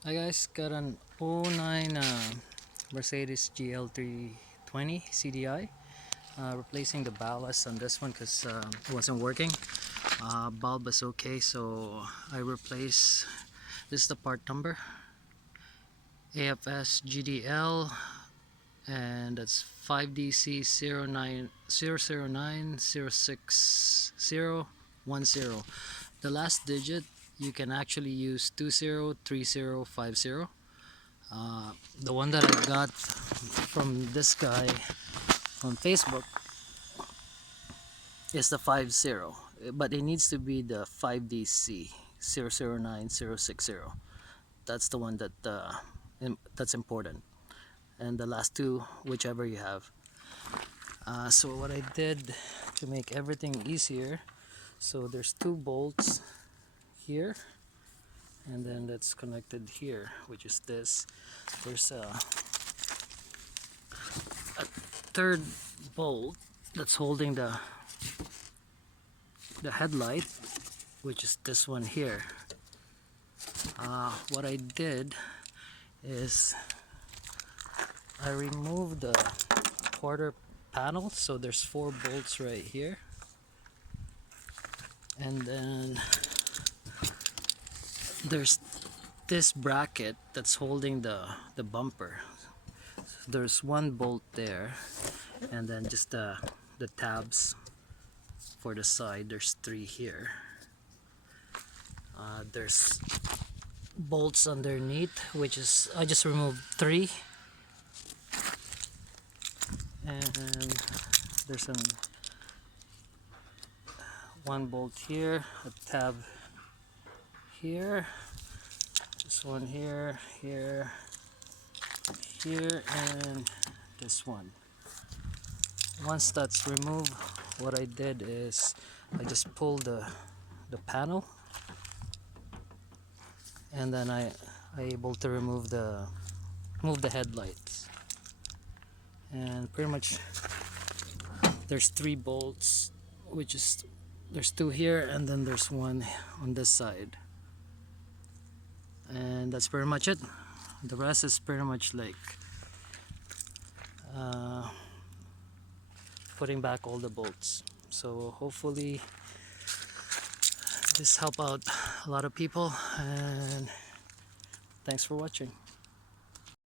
Hi guys, got an '09 Mercedes GL 320 CDI. Replacing the ballast on this one because it wasn't working. Bulb is okay, so I replace. This is the part number AFS-GDL, and that's 5DC 0090610. The last digit you can actually use 203050. The one that I got from this guy on Facebook is the 50, but it needs to be the 5DC 009060. That's the one that's important, and the last two, whichever you have. So what I did to make everything easier, so there's two bolts here, and then that's connected here, which is this. There's a third bolt that's holding the headlight, which is this one here. What I did is I removed the quarter panel, so there's four bolts right here, and then there's this bracket that's holding the bumper. There's one bolt there, and then just the tabs for the side. There's three here. There's bolts underneath, which is I just removed three, and there's one bolt here, a tab here, this one here, here, and this one. Once that's removed, what I did is I just pulled the panel, and then I able to remove the headlights. And pretty much there's three bolts, which is there's two here, and then there's one on this side, and that's pretty much it. The rest is pretty much like putting back all the bolts. So hopefully this help out a lot of people, and thanks for watching.